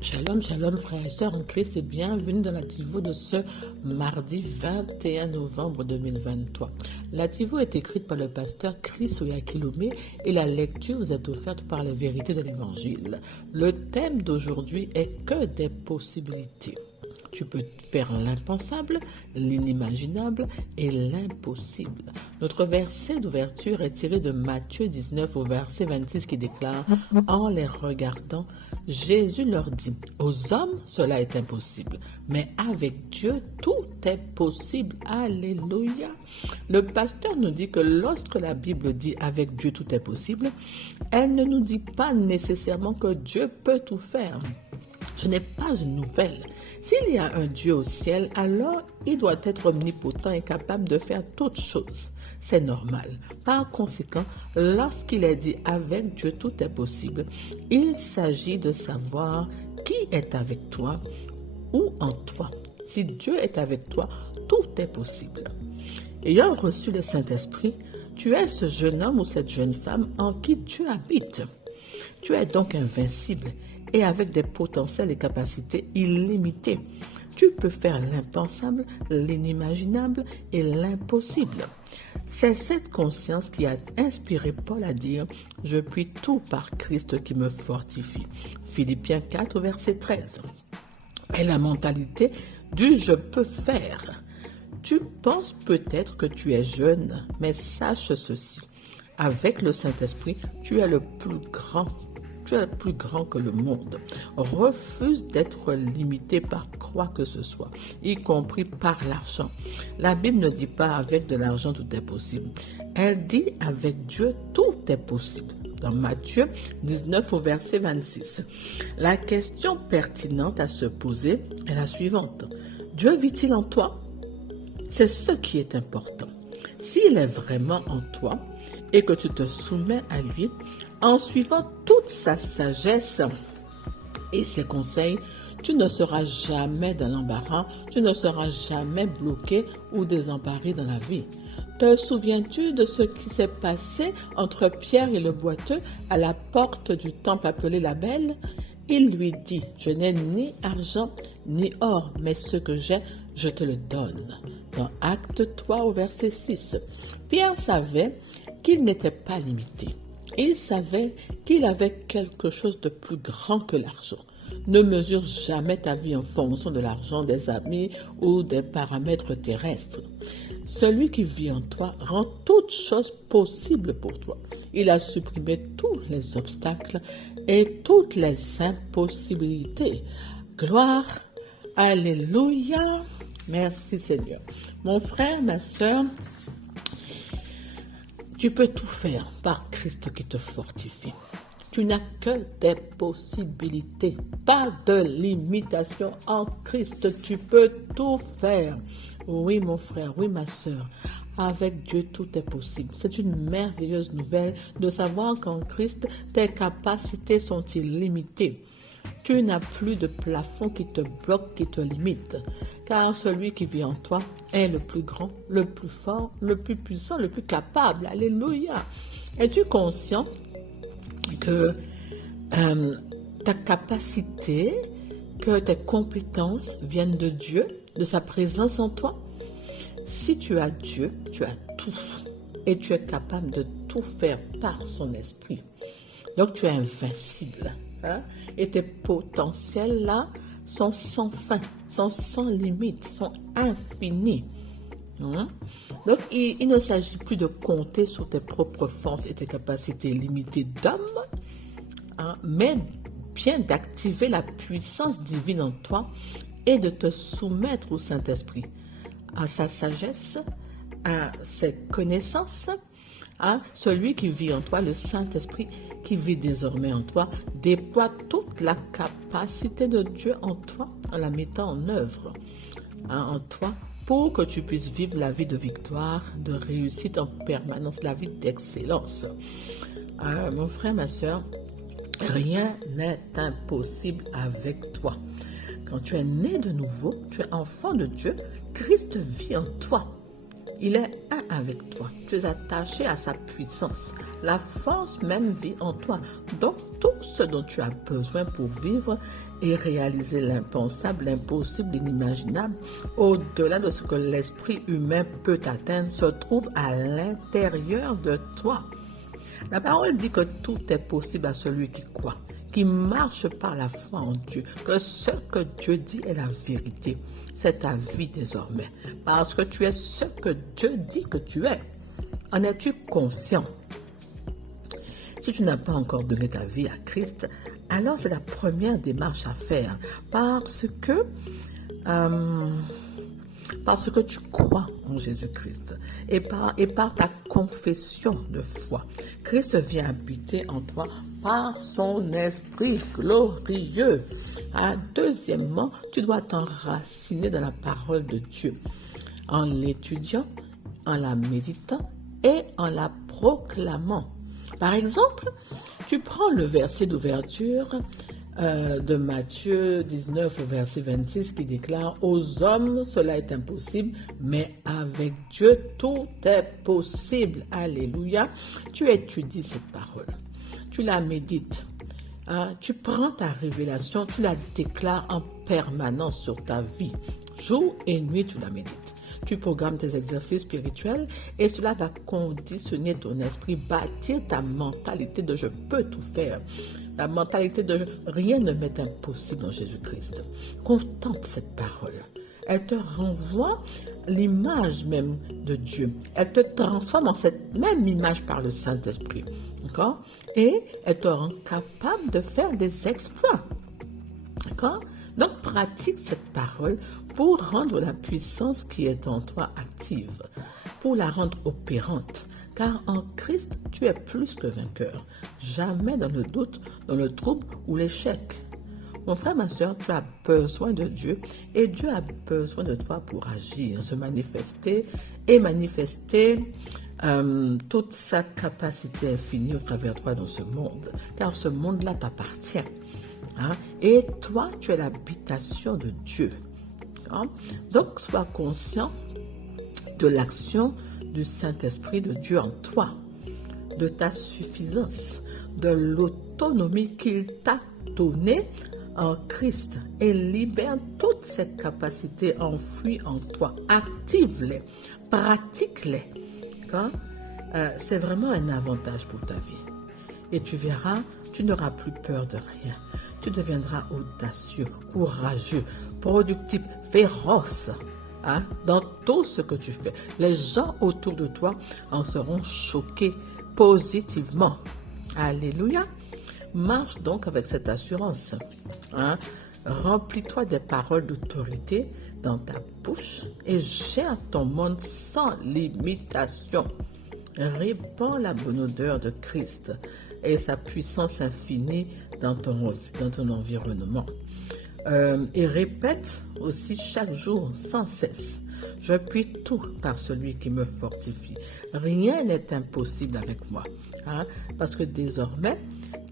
Shalom, shalom frères et sœurs en Christ et bienvenue dans la Tivo de ce mardi 21 novembre 2023. La Tivo est écrite par le pasteur Chris Oyakilome et la lecture vous est offerte par la vérité de l'Évangile. Le thème d'aujourd'hui est que des possibilités. Tu peux faire l'impensable, l'inimaginable et l'impossible. Notre verset d'ouverture est tiré de Matthieu 19 au verset 26 qui déclare « En les regardant, Jésus leur dit, aux hommes, cela est impossible, mais avec Dieu, tout est possible. » Alléluia. Le pasteur nous dit que lorsque la Bible dit « avec Dieu, tout est possible », elle ne nous dit pas nécessairement que Dieu peut tout faire. Ce n'est pas une nouvelle. S'il y a un Dieu au ciel, alors il doit être omnipotent et capable de faire toutes choses. C'est normal. Par conséquent, lorsqu'il est dit « avec Dieu, tout est possible », il s'agit de savoir qui est avec toi ou en toi. Si Dieu est avec toi, tout est possible. Ayant reçu le Saint-Esprit, tu es ce jeune homme ou cette jeune femme en qui Dieu habite. Tu es donc invincible et avec des potentiels et capacités illimitées. Tu peux faire l'impensable, l'inimaginable et l'impossible. C'est cette conscience qui a inspiré Paul à dire « Je puis tout par Christ qui me fortifie ». Philippiens 4, verset 13. Et la mentalité du « je peux faire ». Tu penses peut-être que tu es jeune, mais sache ceci. Avec le Saint-Esprit, tu es le plus grand. Tu es plus grand que le monde. Refuse d'être limité par quoi que ce soit, y compris par l'argent. La Bible ne dit pas avec de l'argent tout est possible. Elle dit avec Dieu tout est possible. Dans Matthieu 19 au verset 26. La question pertinente à se poser est la suivante. Dieu vit-il en toi? C'est ce qui est important. S'il est vraiment en toi et que tu te soumets à lui, en suivant toute sa sagesse et ses conseils, tu ne seras jamais dans l'embarras, tu ne seras jamais bloqué ou désemparé dans la vie. Te souviens-tu de ce qui s'est passé entre Pierre et le boiteux à la porte du temple appelé la Belle? Il lui dit, « Je n'ai ni argent ni or, mais ce que j'ai, je te le donne. » Dans Acte 3 au verset 6. Pierre savait qu'il n'était pas limité. Il savait qu'il avait quelque chose de plus grand que l'argent. Ne mesure jamais ta vie en fonction de l'argent, des amis ou des paramètres terrestres. Celui qui vit en toi rend toutes choses possibles pour toi. Il a supprimé tous les obstacles et toutes les impossibilités. Gloire, alléluia, merci Seigneur. Mon frère, ma sœur, tu peux tout faire par Christ qui te fortifie. Tu n'as que des possibilités, pas de limitation en Christ. Tu peux tout faire. Oui, mon frère, oui, ma sœur. Avec Dieu, tout est possible. C'est une merveilleuse nouvelle de savoir qu'en Christ, tes capacités sont illimitées. Tu n'as plus de plafond qui te bloque, qui te limite. Car celui qui vit en toi est le plus grand, le plus fort, le plus puissant, le plus capable. Alléluia. Es-tu conscient que ta capacité, que tes compétences viennent de Dieu, de sa présence en toi? Si tu as Dieu, tu as tout. Et tu es capable de tout faire par son esprit. Donc tu es invincible. Hein? Et tes potentiels là sont sans fin, sont sans limite, sont infinis. Hein? Donc il ne s'agit plus de compter sur tes propres forces et tes capacités limitées d'homme, hein, mais bien d'activer la puissance divine en toi et de te soumettre au Saint-Esprit, à sa sagesse, à ses connaissances. Hein? Celui qui vit en toi, le Saint-Esprit qui vit désormais en toi, déploie toute la capacité de Dieu en toi en la mettant en œuvre, hein, en toi, pour que tu puisses vivre la vie de victoire, de réussite en permanence, la vie d'excellence. Mon frère, ma soeur, rien n'est impossible avec toi. Quand tu es né de nouveau, tu es enfant de Dieu, Christ vit en toi. Il est un avec toi. Tu es attaché à sa puissance. La force même vit en toi. Donc, tout ce dont tu as besoin pour vivre et réaliser l'impensable, l'impossible, l'inimaginable, au-delà de ce que l'esprit humain peut atteindre, se trouve à l'intérieur de toi. La parole dit que tout est possible à celui qui croit, qui marche par la foi en Dieu, que ce que Dieu dit est la vérité. C'est ta vie désormais, parce que tu es ce que Dieu dit que tu es. En es-tu conscient? Si tu n'as pas encore donné ta vie à Christ, alors c'est la première démarche à faire, parce que tu crois en Jésus-Christ et par ta confession de foi. Christ vient habiter en toi par son esprit glorieux. Deuxièmement, tu dois t'enraciner dans la parole de Dieu en l'étudiant, en la méditant et en la proclamant. Par exemple, tu prends le verset d'ouverture de Matthieu 19, verset 26, qui déclare « Aux hommes, cela est impossible, mais avec Dieu, tout est possible. » Alléluia. Tu étudies cette parole, tu la médites, tu prends ta révélation, tu la déclares en permanence sur ta vie. Jour et nuit, tu la médites. Tu programmes tes exercices spirituels et cela va conditionner ton esprit, bâtir ta mentalité de « je peux tout faire ». La mentalité de « rien ne m'est impossible en Jésus-Christ ». Contemple cette parole. Elle te renvoie l'image même de Dieu. Elle te transforme en cette même image par le Saint-Esprit. D'accord? Et elle te rend capable de faire des exploits. D'accord? Donc, pratique cette parole pour rendre la puissance qui est en toi active, pour la rendre opérante. Car en Christ, tu es plus que vainqueur. Jamais dans le doute, dans le trouble ou l'échec. Mon frère, ma soeur, tu as besoin de Dieu et Dieu a besoin de toi pour agir, se manifester et manifester toute sa capacité infinie au travers de toi dans ce monde. Car ce monde-là t'appartient. Et toi, tu es l'habitation de Dieu. Donc, sois conscient de l'action du Saint-Esprit de Dieu en toi, de ta suffisance, de l'autonomie qu'il t'a donnée en Christ et libère toutes ces capacités enfouies en toi. Active-les, pratique-les. C'est vraiment un avantage pour ta vie. Et tu verras, tu n'auras plus peur de rien. Tu deviendras audacieux, courageux, productif, féroce. Dans tout ce que tu fais. Les gens autour de toi en seront choqués positivement. Alléluia. Marche donc avec cette assurance. Remplis-toi des paroles d'autorité dans ta bouche et gère ton monde sans limitation. Répands la bonne odeur de Christ et sa puissance infinie dans ton environnement. Et répète aussi chaque jour sans cesse. Je puis tout par celui qui me fortifie. Rien n'est impossible avec moi. Parce que désormais,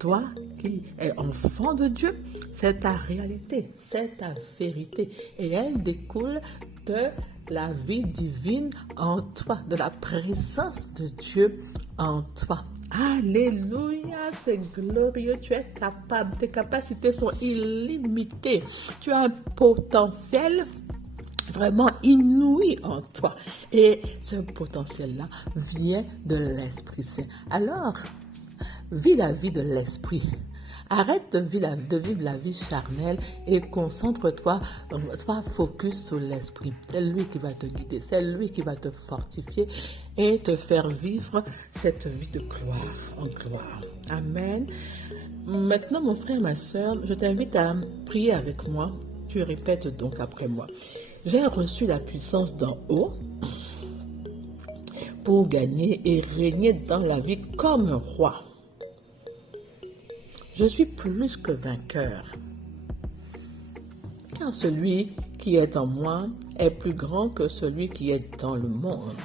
toi qui es enfant de Dieu, c'est ta réalité, c'est ta vérité. Et elle découle de la vie divine en toi, de la présence de Dieu en toi. Alléluia, c'est glorieux, tu es capable, tes capacités sont illimitées, tu as un potentiel vraiment inouï en toi et ce potentiel-là vient de l'Esprit Saint. Alors, vis la vie de l'Esprit. Arrête de vivre la vie charnelle et concentre-toi, sois focus sur l'esprit. C'est lui qui va te guider, c'est lui qui va te fortifier et te faire vivre cette vie de gloire en gloire. Amen. Maintenant, mon frère, ma soeur, je t'invite à prier avec moi. Tu répètes donc après moi. J'ai reçu la puissance d'en haut pour gagner et régner dans la vie comme un roi. Je suis plus que vainqueur, car celui qui est en moi est plus grand que celui qui est dans le monde.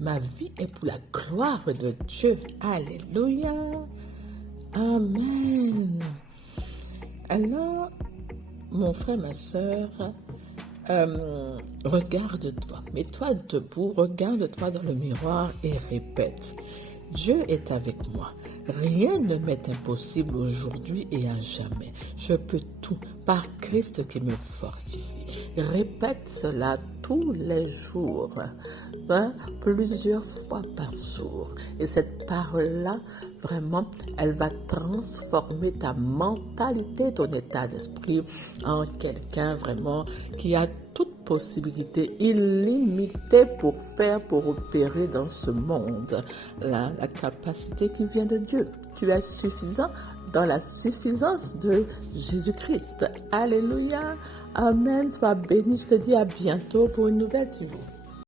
Ma vie est pour la gloire de Dieu. Alléluia. Amen. Alors, mon frère, ma soeur, Regarde-toi, mets-toi debout, regarde-toi dans le miroir et répète. Dieu est avec moi. Rien ne m'est impossible aujourd'hui et à jamais. Je peux tout par Christ qui me fortifie. Répète cela tous les jours, plusieurs fois par jour. Et cette parole-là, vraiment, elle va transformer ta mentalité, ton état d'esprit en quelqu'un vraiment qui a toute possibilité illimitée pour opérer dans ce monde. La capacité qui vient de Dieu. Tu es suffisant dans la suffisance de Jésus-Christ. Alléluia. Amen. Sois béni. Je te dis à bientôt pour une nouvelle vidéo.